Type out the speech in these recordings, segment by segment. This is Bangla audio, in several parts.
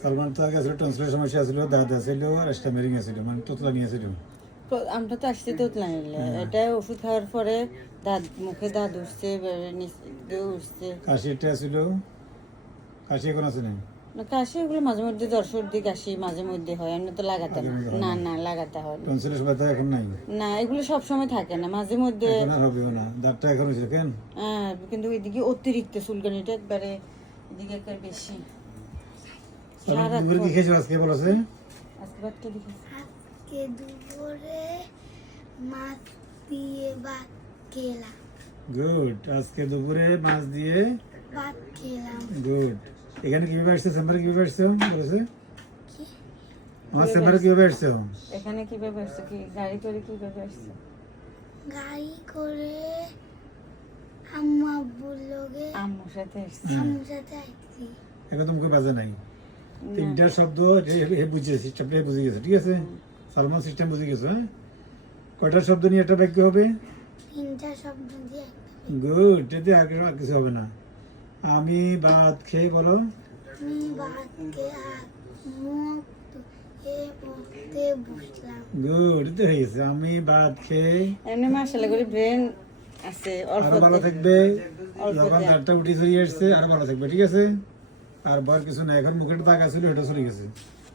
সালমান তো আগে আসলে টনসিলের সমস্যা ছিল, দাঁত আছিল আর স্টামারিং আছিল, মানে তোতলা নিয়েছিল। আমরা তো আসছি তো লাইনে এটা ওষুধ খাওয়ার পরে দাঁত মুখে দাঁত উঠছে নিচে উঠছে। কাশিটা আছিল, কাশি এখন আছে না? না কাশি ওগুলো মাঝে মধ্যে জ্বর সর্দি কাশি মাঝে মধ্যে হয়, এমনি তো লাগাতে না। না না লাগাতে হয় না। টনসিলের ব্যথা এখন নাই? না এগুলো সব সময় থাকে না, মাঝে মধ্যে। এখন আর হবেও না, দাঁতটা এখন হয়েছে কেন? হ্যাঁ কিন্তু এদিকে অতিরিক্ত চুলকানিটা একবারে এদিকে একবার বেশি। দুপুরে কি খেয়েছো আজকে বলেছে? আজকে বাচ্চা দেখি আজকে দুপুরে মাছ দিয়ে ভাত খেলাম। গুড। আজকে দুপুরে মাছ দিয়ে ভাত খেলাম। গুড। এখানে কিভাবে আসছো? চেম্বারে কিভাবে আসছো বলেছে? কি? আমার চেম্বারে কিভাবে আসছো? এখানে কিভাবে আসছে, কি গাড়ি করে কিভাবে আসছে? গাড়ি করে আম্মু আব্বুর লগে আম্মুর সাথে আসছে। আম্মুর সাথে আসছি। এখন তোমাকে বাজে নাই, তিনটা শব্দ বুঝে, সিস্টেমটা বুঝে গেছে, ঠিক আছে? সালমান সিস্টেম বুঝে গেছো, হ্যাঁ? কয়টা শব্দ নিয়ে একটা বাক্য হবে? তিনটা শব্দ দিয়ে গুড। এতে আর কিছু হবে না। আমি ভাত খেয়ে বলো। আমি ভাত খেয়ে হাত মুখ ধুয়ে পড়তে বসলাম। গুড, এতে হয়ে গেছে। আমি ভাত খেয়ে। এমনি মাশাআল্লাহ করে ব্রেন আছে অল্প। আরো ভালো থাকবে যখন দাঁতটা উঠে চলে আসছে, আরো ভালো থাকবে, ঠিক আছে? আর বার কিছু না, এখন মুখের দাগ আছিল, এটা চলে গেছে।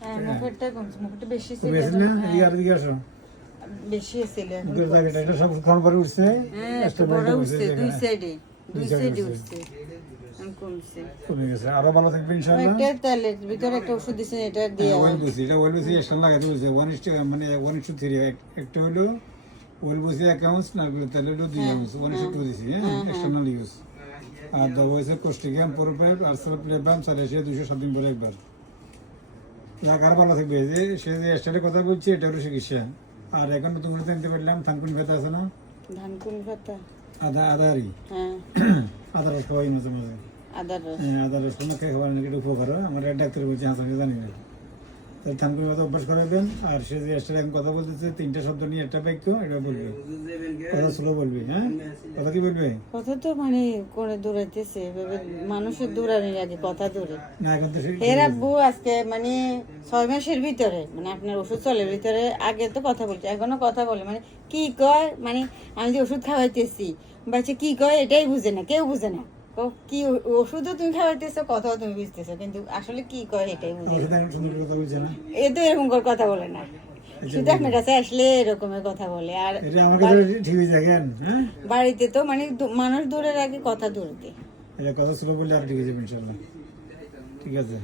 হ্যাঁ মুখেরটা কমছে, মুখটা বেশি ছিল। বেশি না? এদিকে আর দিকে আসো। বেশি ছিল এখন। মুখের দাগ এটা সব খাওয়ার পরে উঠছে। হ্যাঁ একটু বড় উঠছে, দুই সাইডে উঠছে। এখন কমছে। কমে গেছে, আরো ভালো থাকবে ইনশাআল্লাহ। একটা তেলের ভিতরে একটা ওষুধ দিছেন, এটা দিয়ে ওয়েল বুঝি, এটা ওয়েল বুঝি একসাথে লাগাতে বলছে, 1:3 একটা হলো ওয়েল বুঝি অ্যাকাউন্টস, না তাহলে হলো 2 আউন্স, 1:2 দিছি, হ্যাঁ, এক্সটার্নাল ইউজ। আর দেওয়া হয়েছে কোস্টিগ্রাম প্রোপেট আর সালপ্লেবাম 207 দিন পরে একবার। আর ভালো থাকবে। যে সে যে স্টাইলের কথা বলছি, এটা হলো চিকিৎসা। আর এখন নতুন করে জানতে পারলাম থানকুনি ব্যথা আছে না? ধান কোন পাতা? আদারি হ্যাঁ আদা রস খাওয়াই মাঝে মাঝে। আদার রস। হ্যাঁ, আদা রস কোনো খেয়ে খাওয়ার নাকি উপকার হয়, আমার এক ডাক্তার বলছে, হাসান জানি না। তাহলে থানকুনি ব্যথা অভ্যাস করাবেন। আর সে যে স্টাইলে এখন কথা বলতেছে, তিনটা শব্দ নিয়ে একটা বাক্য, এটা বলবে, কথা স্লো বলবি, হ্যাঁ? কথা কি বলবে? কথা তো মানে করে দৌড়াইতেছে এভাবে, মানুষের দৌড়ানোর আগে কথা দৌড়ে। না এখন তো এর আব্বু আজকে মানে 6 মাসের ভিতরে, মানে আপনার ওষুধ চলের ভিতরে আগে তো কথা বলছে, এখনো কথা বলে, মানে কি কয়, মানে আমি যে ওষুধ খাওয়াইতেছি বাচ্চা কি কয় এটাই বুঝে না, কেউ বুঝে না। কি ওষুধও তুমি খাওয়াইতেছো, কথাও তুমি বুঝতেছো, কিন্তু আসলে কি কয় এটাই বুঝে না। সুন্দর কথা বলছে না, এ তো এরকম করে কথা বলে না, শুধু আপনার কাছে আসলে এরকমের কথা বলে। আর এটা আমার কাছে ঠিক হয়েছে কেন, হ্যাঁ? বাড়িতে তো মানে মানুষ দৌড়ের আগে কথা দৌড়তে। এটা কথা স্লো বললে আর ঠিক হয়ে যাবে ইনশাল্লাহ, ঠিক আছে?